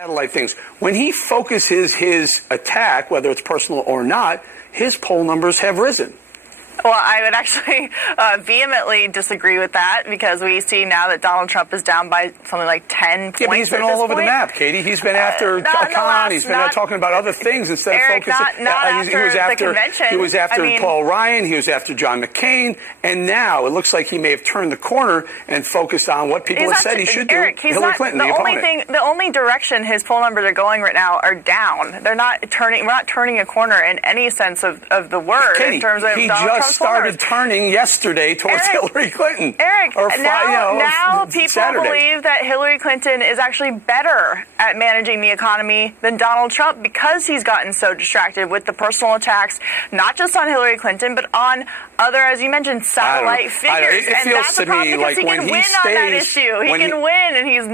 Satellite things. When he focuses his attack, whether it's personal or not, his poll numbers have risen. Well, I would actually vehemently disagree with that, because we see now that Donald Trump is down by something like 10 points. Yeah, but he's been all over the map, Katie. He's been after Khan. He's been talking about other things instead Eric, of focusing. he was after the convention. He was after Paul Ryan. He was after John McCain. And now it looks like he may have turned the corner and focused on what people have said he should do. Eric, Hillary Clinton, the opponent. The only direction his poll numbers are going right now are down. They're not turning. We're not turning a corner in any sense of the word, Katie, in terms of he Donald Trump's just started turning yesterday towards Hillary Clinton. Eric, now people Saturday. believe that Hillary Clinton is actually better at managing the economy than Donald Trump, because he's gotten so distracted with the personal attacks, not just on Hillary Clinton, but on other, as you mentioned, satellite figures. It feels that's to the problem, me because like he can win on that issue. He can win, and he's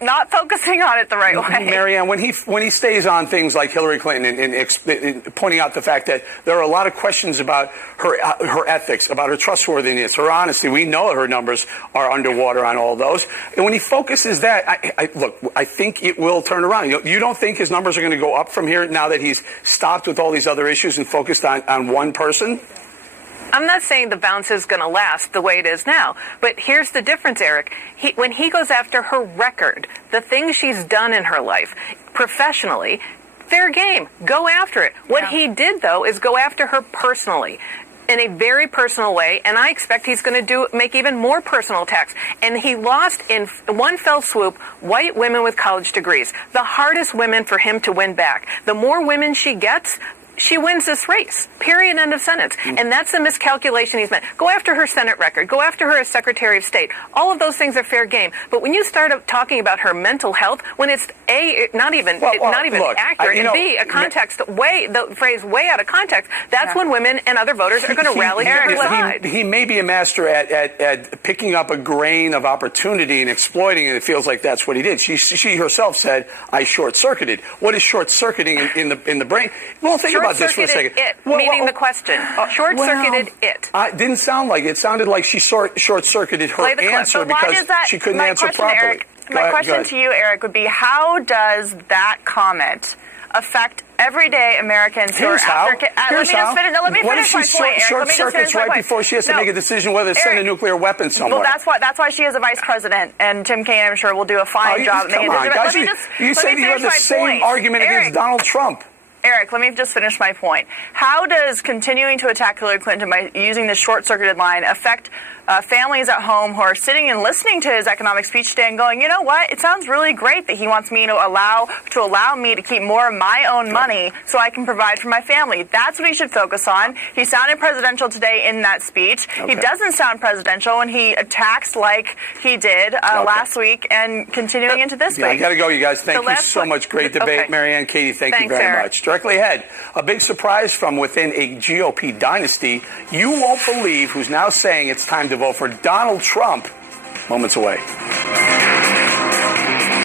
not focusing on it the right way. Marianne, when he stays on things like Hillary Clinton and pointing out the fact that there are a lot of questions about her ethics, about her trustworthiness, her honesty. We know her numbers are underwater on all those. And when he focuses that, I think it will turn around. You don't think his numbers are going to go up from here now that he's stopped with all these other issues and focused on one person? I'm not saying the bounce is going to last the way it is now, but here's the difference, Eric. When he goes after her record, the things she's done in her life, professionally, fair game. Go after it. What he did, though, is go after her personally, in a very personal way, and I expect he's going to make even more personal attacks. And he lost in one fell swoop white women with college degrees, the hardest women for him to win back. The more women she gets, she wins this race, period, end of sentence. And that's the miscalculation he's made. Go after her Senate record. Go after her as Secretary of State. All of those things are fair game. But when you start talking about her mental health, when it's not even accurate, and B, the phrase way out of context, that's when women and other voters are going to rally to her side. He may be a master at picking up a grain of opportunity and exploiting it. It feels like that's what he did. She herself said, I short-circuited. What is short-circuiting in the brain? Well, think about this for a second. Meaning the question. Short-circuited it. Didn't sound like it. It sounded like she short-circuited her answer because she couldn't answer properly. Eric, my question to you, Eric, would be, how does that comment affect everyday Americans who are after... Let me finish my point, Eric. Short circuits right before she has to make a decision whether to send a nuclear weapon somewhere. Well, that's why she is a vice president, and Tim Kaine, I'm sure, will do a fine job. Come on, guys. You said you had the same argument against Donald Trump. Eric, let me just finish my point. How does continuing to attack Hillary Clinton by using the short-circuited line affect families at home who are sitting and listening to his economic speech today and going, you know what, it sounds really great that he wants me to allow me to keep more of my own money so I can provide for my family. That's what he should focus on. He sounded presidential today in that speech. He doesn't sound presidential when he attacks like he did last week and continuing into this week. I got to go, you guys. Thank you so much. Great debate. Marianne, Katie, thank you very much. Directly ahead, a big surprise from within a GOP dynasty. You won't believe who's now saying it's time to vote for Donald Trump. Moments away.